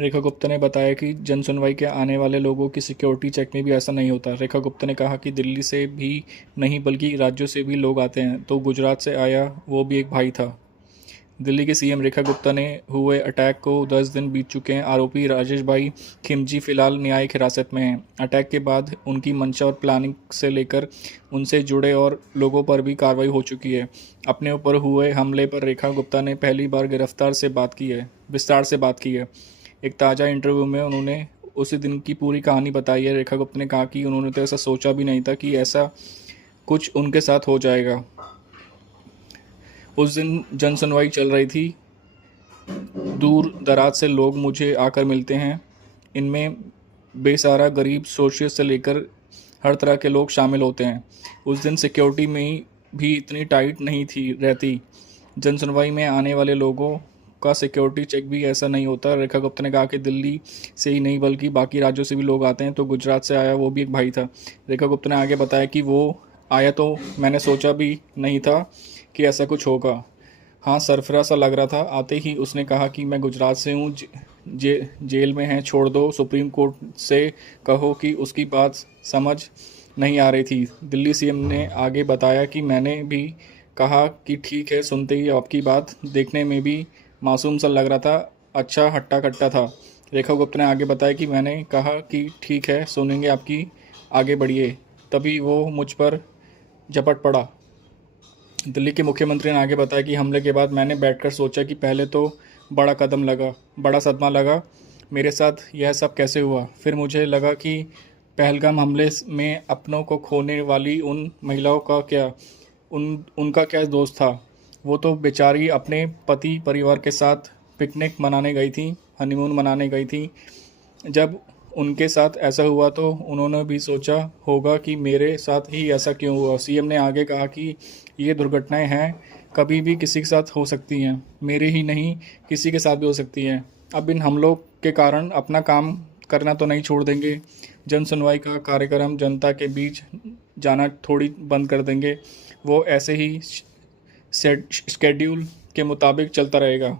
रेखा गुप्ता ने बताया कि जनसुनवाई के आने वाले लोगों की सिक्योरिटी चेक में भी ऐसा नहीं होता। रेखा गुप्ता ने कहा कि दिल्ली से भी नहीं बल्कि राज्यों से भी लोग आते हैं, तो गुजरात से आया वो भी एक भाई था। दिल्ली की सीएम रेखा गुप्ता ने हुए अटैक को 10 दिन बीत चुके हैं। आरोपी राजेश भाई खिमजी फिलहाल न्यायिक हिरासत में हैं। अटैक के बाद उनकी मंशा और प्लानिंग से लेकर उनसे जुड़े और लोगों पर भी कार्रवाई हो चुकी है। अपने ऊपर हुए हमले पर रेखा गुप्ता ने पहली बार विस्तार से बात की है। एक ताज़ा इंटरव्यू में उन्होंने उसी दिन की पूरी कहानी बताई है। रेखा गुप्ता ने कहा कि उन्होंने तो ऐसा सोचा भी नहीं था कि ऐसा कुछ उनके साथ हो जाएगा। उस दिन जनसुनवाई चल रही थी। दूर दराज से लोग मुझे आकर मिलते हैं। इनमें बेसहारा गरीब सोशल से लेकर हर तरह के लोग शामिल होते हैं। उस दिन सिक्योरिटी में भी इतनी टाइट नहीं थी रहती। जनसुनवाई में आने वाले लोगों का सिक्योरिटी चेक भी ऐसा नहीं होता। रेखा गुप्ता ने कहा कि दिल्ली से ही नहीं बल्कि बाकी राज्यों से भी लोग आते हैं, तो गुजरात से आया वो भी एक भाई था। रेखा गुप्ता ने आगे बताया कि वो आया तो मैंने सोचा भी नहीं था कि ऐसा कुछ होगा। हाँ, सरफरा सा लग रहा था। आते ही उसने कहा कि मैं गुजरात से हूँ, जेल में है, छोड़ दो, सुप्रीम कोर्ट से कहो कि उसकी बात समझ नहीं आ रही थी। दिल्ली सीएम ने आगे बताया कि मैंने भी कहा कि ठीक है, सुनते ही आपकी बात देखने में भी मासूम सा लग रहा था, अच्छा हट्टा कट्टा था। रेखा गुप्ता ने आगे बताया कि मैंने कहा कि ठीक है, सुनेंगे आपकी, आगे बढ़िए। तभी वो मुझ पर झपट पड़ा। दिल्ली के मुख्यमंत्री ने आगे बताया कि हमले के बाद मैंने बैठकर सोचा कि पहले तो बड़ा सदमा लगा, मेरे साथ यह सब कैसे हुआ। फिर मुझे लगा कि पहलगाम हमले में अपनों को खोने वाली उन महिलाओं का उनका क्या दोष था। वो तो बेचारी अपने पति परिवार के साथ पिकनिक मनाने गई थी, हनीमून मनाने गई थी। जब उनके साथ ऐसा हुआ तो उन्होंने भी सोचा होगा कि मेरे साथ ही ऐसा क्यों हुआ। सीएम ने आगे कहा कि ये दुर्घटनाएं हैं, कभी भी किसी के साथ हो सकती हैं, मेरे ही नहीं किसी के साथ भी हो सकती हैं। अब इन हमलों के कारण अपना काम करना तो नहीं छोड़ देंगे। जन सुनवाई का कार्यक्रम जनता के बीच जाना थोड़ी बंद कर देंगे। वो ऐसे ही शेड्यूल के मुताबिक चलता रहेगा।